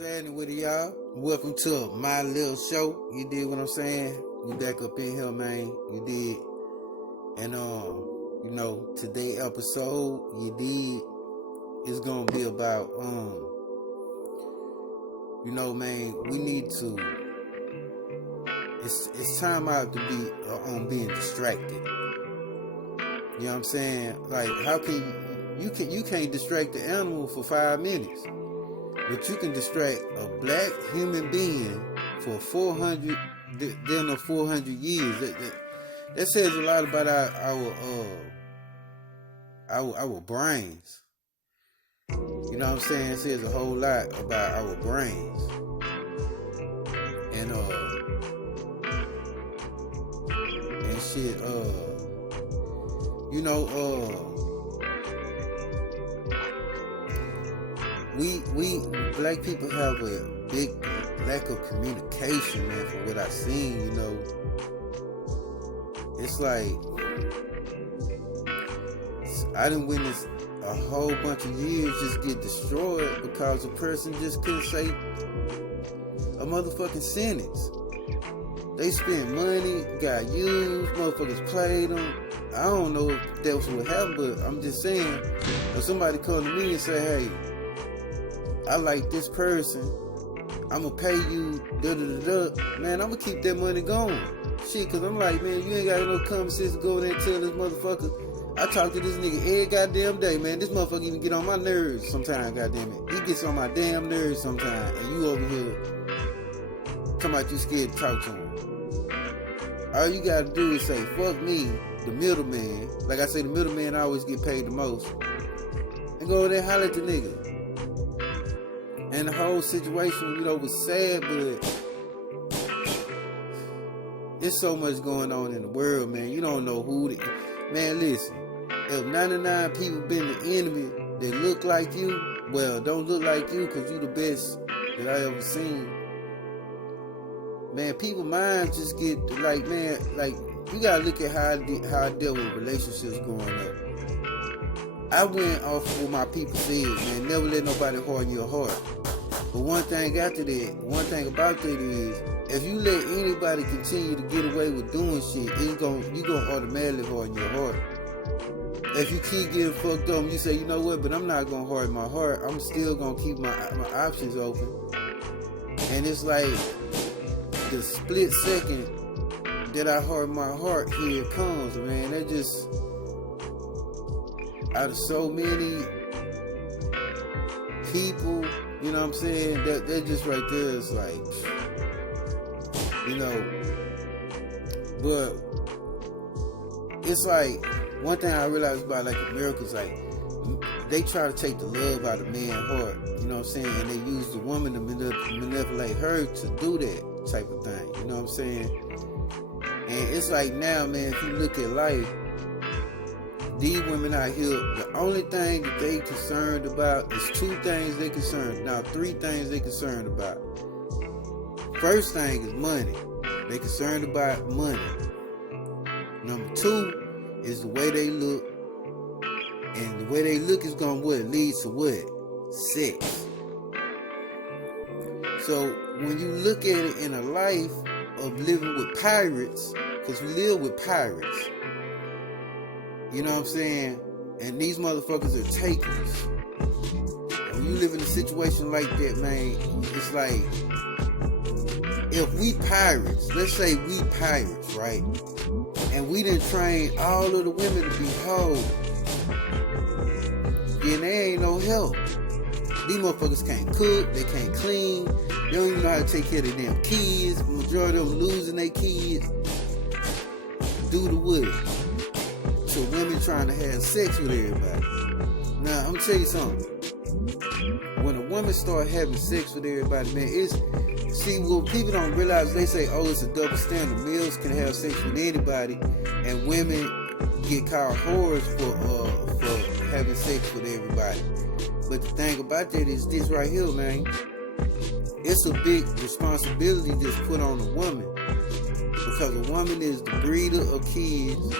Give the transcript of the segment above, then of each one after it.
What's happening with y'all? Welcome to my little show. You did what I'm saying? We back up in here, man. You did. And today episode, you did, is gonna be about man, we need to it's time out to be on being distracted. You know what I'm saying? Like, how can you can't distract the animal for 5 minutes, but you can distract a black human being for 400 years. That says a lot about our brains. You know what I'm saying? It says a whole lot about our brains. And shit, we black people have a big lack of communication, man, from what I've seen. It's like I done witnessed a whole bunch of years just get destroyed because a person just couldn't say a motherfucking sentence. They spent money, got used, motherfuckers played them. I don't know if that was what happened, but I'm just saying, if somebody come to me and say, hey, I like this person, I'm gonna pay you, man, I'm gonna keep that money going. Shit, cause I'm like, man, you ain't got no common sense to go there and tell this motherfucker. I talk to this nigga every goddamn day, man. This motherfucker even get on my nerves sometimes, goddamn it. He gets on my damn nerves sometimes, and you over here talking about you scared to talk to him. All you gotta do is say, fuck me, the middleman. Like I say, the middleman always get paid the most. And go over there and holler at the nigga. And the whole situation, was sad, but there's so much going on in the world, man. You don't know who man, listen. If 99 people been the enemy that look like you, well, don't look like you because you the best that I ever seen. Man, people's minds just get like, man, like, you gotta look at how I dealt with relationships growing up. I went off of what my people said, man. Never let nobody harden your heart. But one thing about that is, if you let anybody continue to get away with doing shit, you gonna automatically harden your heart. If you keep getting fucked up and you say, you know what, but I'm not gonna harden my heart, I'm still gonna keep my options open. And it's like the split second that I harden my heart, here it comes, man. That just, out of so many people, you know what I'm saying, that just right there is like, but it's like, one thing I realized about like America is like, they try to take the love out of man's heart, you know what I'm saying, and they use the woman to manipulate her to do that type of thing, you know what I'm saying. And it's like now, man, if you look at life, these women out here, the only thing that they concerned about is 2 things they concerned. Now 3 things they concerned about. First thing is money. They concerned about money. Number 2 is the way they look. And the way they look is gonna lead to what? Sex. So when you look at it in a life of living with pirates, because we live with pirates, you know what I'm saying? And these motherfuckers are takers. When you live in a situation like that, man, it's like, if we pirates, let's say we pirates, right? And we didn't train all of the women to be hoes, then there ain't no help. These motherfuckers can't cook, they can't clean, they don't even know how to take care of their damn kids. The majority of them losing their kids due to what? So women trying to have sex with everybody. Now, I'm gonna tell you something. When a woman start having sex with everybody, man, what people don't realize, they say, oh, it's a double standard. Males can have sex with anybody, and women get called whores for having sex with everybody. But the thing about that is this right here, man. It's a big responsibility that's put on a woman, because a woman is the breeder of kids.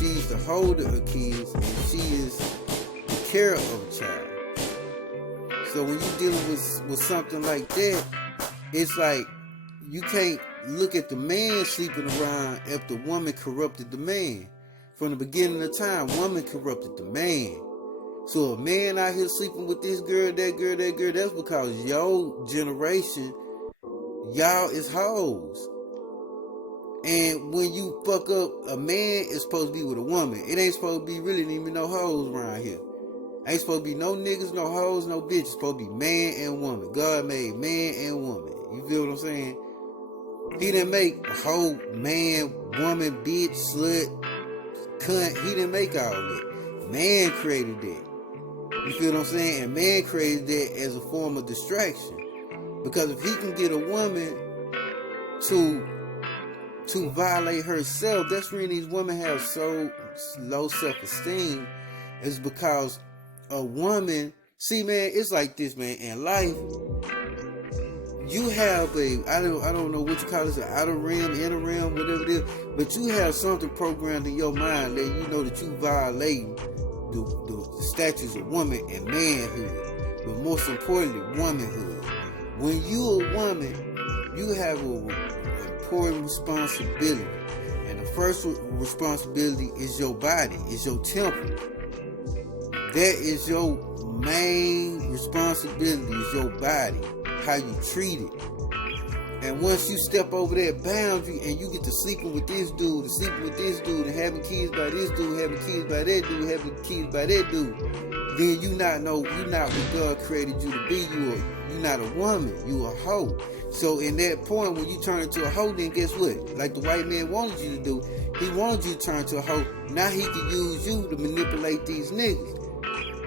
She's the holder of kids, and she is the carer of a child. So when you're dealing with something like that, it's like you can't look at the man sleeping around if the woman corrupted the man. From the beginning of time, woman corrupted the man. So a man out here sleeping with this girl, that girl, that's because your generation, y'all is hoes. And when you fuck up, a man is supposed to be with a woman. It ain't supposed to be really even no hoes around here. Ain't supposed to be no niggas, no hoes, no bitches. It's supposed to be man and woman. God made man and woman. You feel what I'm saying? He didn't make a whole man, woman, bitch, slut, cunt. He didn't make all that. Man created that. You feel what I'm saying? And man created that as a form of distraction. Because if he can get a woman to violate herself, that's when these women have so low self-esteem, is because a woman, see man, it's like this, man, in life, you have I don't know what you call this, an outer rim, inner rim, whatever it is, but you have something programmed in your mind that you know that you violating the statutes of woman and manhood, but most importantly, womanhood. When you a woman, you have an important responsibility, and the first responsibility is your body, is your temple. That is your main responsibility, is your body, how you treat it. And once you step over that boundary and you get to sleeping with this dude, and sleeping with this dude, and having kids by this dude, having kids by that dude, having kids by that dude, then you not what God created you to be. You're not a woman, you a hoe. So in that point, when you turn into a hoe, then guess what? Like the white man wanted you to do, he wanted you to turn to a hoe. Now he can use you to manipulate these niggas.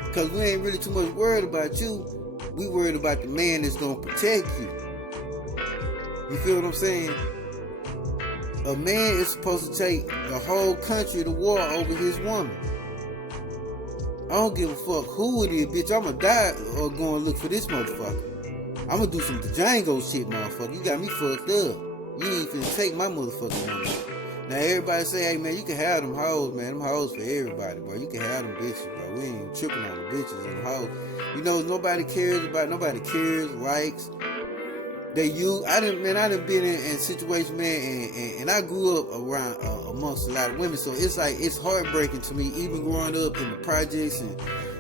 Because we ain't really too much worried about you. We worried about the man that's going to protect you. You feel what I'm saying? A man is supposed to take the whole country to war over his woman. I don't give a fuck who it is, bitch. I'ma die or go and look for this motherfucker. I'ma do some Django shit, motherfucker. You got me fucked up. You ain't finna take my motherfucking woman. Now everybody say, hey man, you can have them hoes, man. Them hoes for everybody, bro. You can have them bitches, bro. We ain't tripping on the bitches and the hoes. You know, nobody cares, likes. I done been in situations, man, and I grew up around amongst a lot of women, so it's like, it's heartbreaking to me, even growing up in the projects and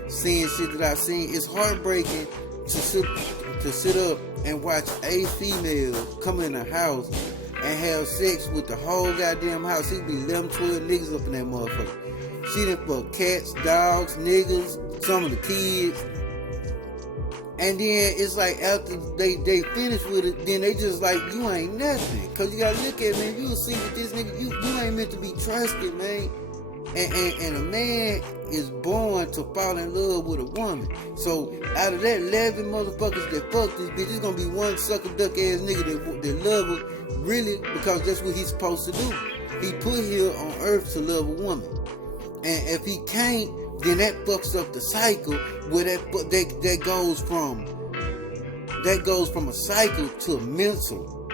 seeing shit that I've seen. It's heartbreaking to sit up and watch a female come in the house and have sex with the whole goddamn house. He'd be 11, 12 niggas up in that motherfucker. She done fuck cats, dogs, niggas, some of the kids. And then it's like after they finish with it, then they just like, you ain't nothing. Cause you gotta look at it, man. You'll see that this nigga, you ain't meant to be trusted, man. And a man is born to fall in love with a woman. So out of that 11 motherfuckers that fuck this bitch, it's gonna be one sucker duck ass nigga that love her, really, because that's what he's supposed to do. He put here on earth to love a woman. And if he can't, then that fucks up the cycle where that goes from a cycle to a mental.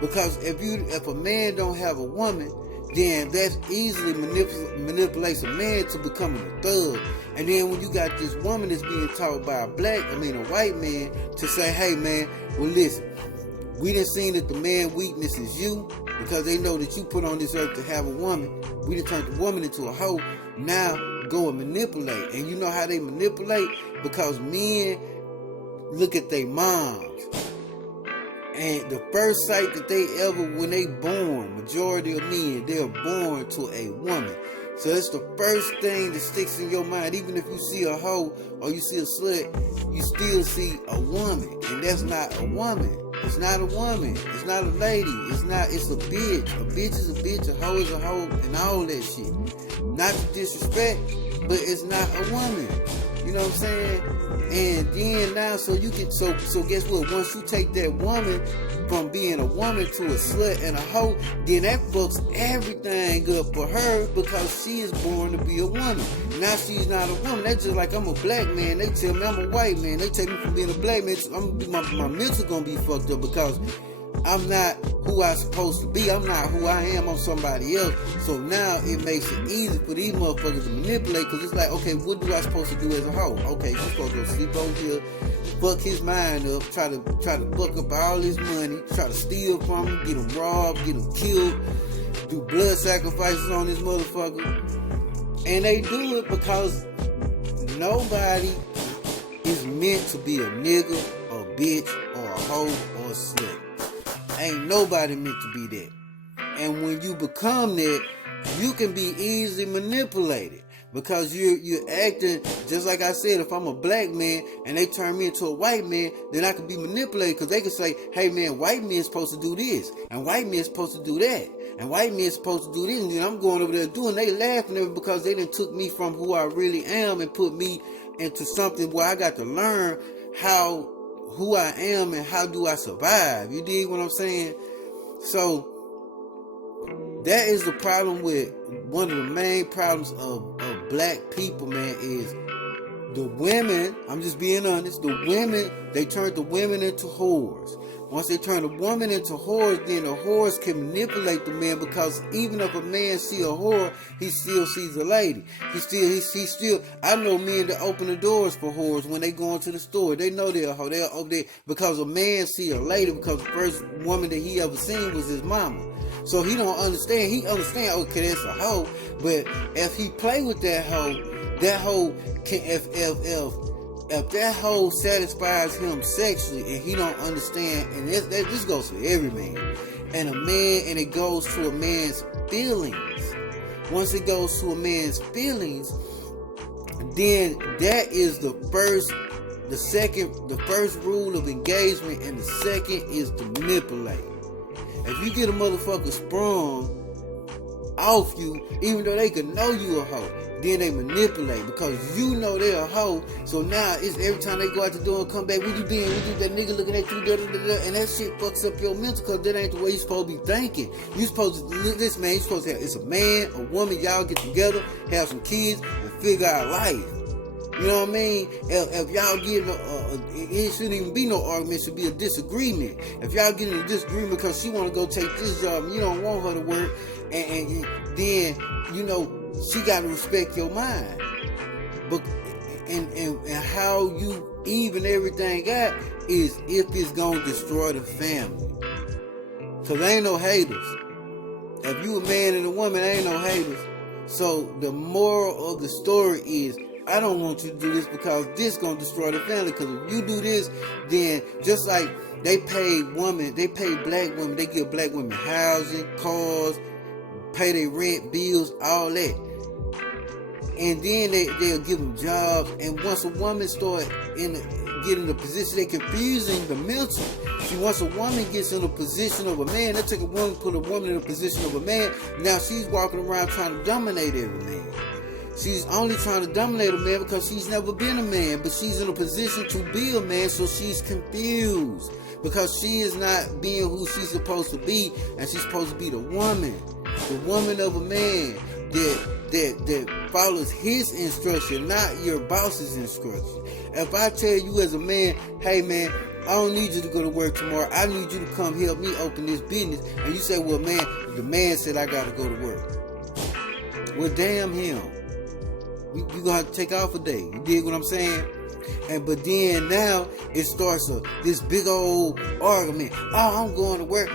Because if a man don't have a woman, then that easily manipulates a man to becoming a thug. And then when you got this woman that's being taught by a white man to say, hey man, well listen, we done seen that the man weakness is you, because they know that you put on this earth to have a woman. We done turned the woman into a hoe. Now go and manipulate. And you know how they manipulate? Because men look at their moms. And the first sight that they ever, when they born, majority of men, they're born to a woman. So it's the first thing that sticks in your mind. Even if you see a hoe or you see a slut, you still see a woman. And that's not a woman. It's not a woman. It's not a lady. It's a bitch. A bitch is a bitch. A hoe is a hoe. And all that shit. Not to disrespect, but it's not a woman. You know what I'm saying? And then now, so guess what? Once you take that woman from being a woman to a slut and a hoe, then that fucks everything up for her, because she is born to be a woman. Now she's not a woman. That's just like I'm a black man. They tell me I'm a white man. They take me from being a black man. My mental gonna be fucked up because I'm not who I'm supposed to be. I'm not who I am. I'm somebody else. So now it makes it easy for these motherfuckers to manipulate, because it's like, okay, what do I supposed to do as a hoe? Okay, you're supposed to go sleep over here. fuck his mind up, try to fuck up all his money, try to steal from him, get him robbed, get him killed, do blood sacrifices on this motherfucker. And they do it because nobody is meant to be a nigga, a bitch, or a hoe, or a slut. Ain't nobody meant to be that. And when you become that, you can be easily manipulated. Because you're acting, just like I said, if I'm a black man and they turn me into a white man, then I can be manipulated because they can say, hey man, white men's supposed to do this, and white men's supposed to do that, and white men's supposed to do this, and then I'm going over there doing, they laughing at me because they done took me from who I really am and put me into something where I got to learn who I am and how do I survive. You dig what I'm saying? So that is the problem with one of the main problems of black people, man, is the women, I'm just being honest, the women, they turn the women into whores. Once they turn the woman into whores, then the whores can manipulate the man, because even if a man see a whore, he still sees a lady. He still, I know men that open the doors for whores when they go into the store. They know they're a hoe. They're over there because a man see a lady because the first woman that he ever seen was his mama. So he don't understand. He understand, okay, that's a hoe. But if he play with that hoe can, if that hoe satisfies him sexually and he don't understand, and this goes for every man, and it goes to a man's feelings. Once it goes to a man's feelings, then that is the first rule of engagement, and the second is to manipulate. If you get a motherfucker sprung off you, even though they could know you a hoe, then they manipulate because you know they're a hoe. So now it's every time they go out the door and come back, where you been? That nigga looking at you, and that shit fucks up your mental, because that ain't the way you supposed to be thinking. You supposed to, this man, you supposed to have, it's a man, a woman, y'all get together, have some kids, and figure out life. You know what I mean? If y'all get it shouldn't even be no argument, it should be a disagreement. If y'all get in a disagreement because she want to go take this job and you don't want her to work, and then, you know, she got to respect your mind. But and how you even everything out is if it's going to destroy the family. Because there ain't no haters. If you a man and a woman, there ain't no haters. So the moral of the story is, I don't want you to do this because this gonna destroy the family. Because if you do this, then just like they pay black women, they give black women housing, cars, pay their rent, bills, all that. And then they'll give them jobs. And once a woman start getting the position, they're confusing the mental. See, once a woman gets in a position of a man, they take a woman, put a woman in a position of a man. Now she's walking around trying to dominate every man. She's only trying to dominate a man because she's never been a man, but she's in a position to be a man, so she's confused because she is not being who she's supposed to be, and she's supposed to be the woman of a man that follows his instruction, not your boss's instruction. If I tell you as a man, hey man, I don't need you to go to work tomorrow, I need you to come help me open this business, and you say, well man, the man said I gotta go to work. Well damn him. You gonna have to take off a day. You dig what I'm saying? But then now it starts this big old argument. Oh, I'm going to work.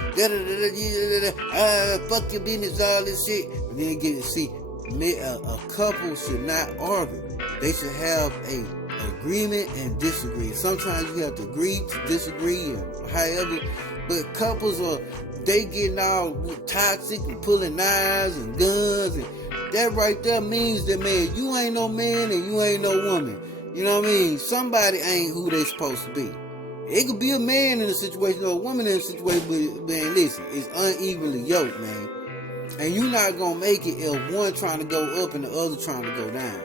Fuck your business, all this shit. And then a couple should not argue. They should have a agreement and disagree. Sometimes you have to agree to disagree, and however. But couples they getting all toxic and pulling knives and guns, and that right there means that, man, you ain't no man and you ain't no woman. You know what I mean? Somebody ain't who they supposed to be. It could be a man in a situation or a woman in a situation, but man, listen, it's unevenly yoked, man. And you're not gonna make it if one trying to go up and the other trying to go down.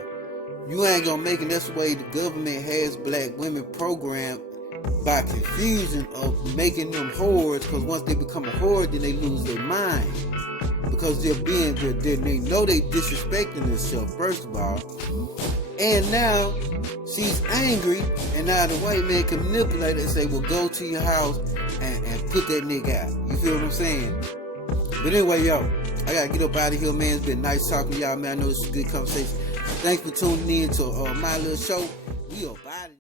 You ain't gonna make it. That's the way the government has black women programmed, by confusion of making them whores, because once they become a whore, then they lose their mind. Because they know they disrespecting themselves, first of all. And now she's angry, and now the white man can manipulate it and say, well, go to your house and put that nigga out. You feel what I'm saying? But anyway, yo, I gotta get up out of here, man. It's been nice talking to y'all, man. I know it's a good conversation. Thanks for tuning in to my little show. We up out of here.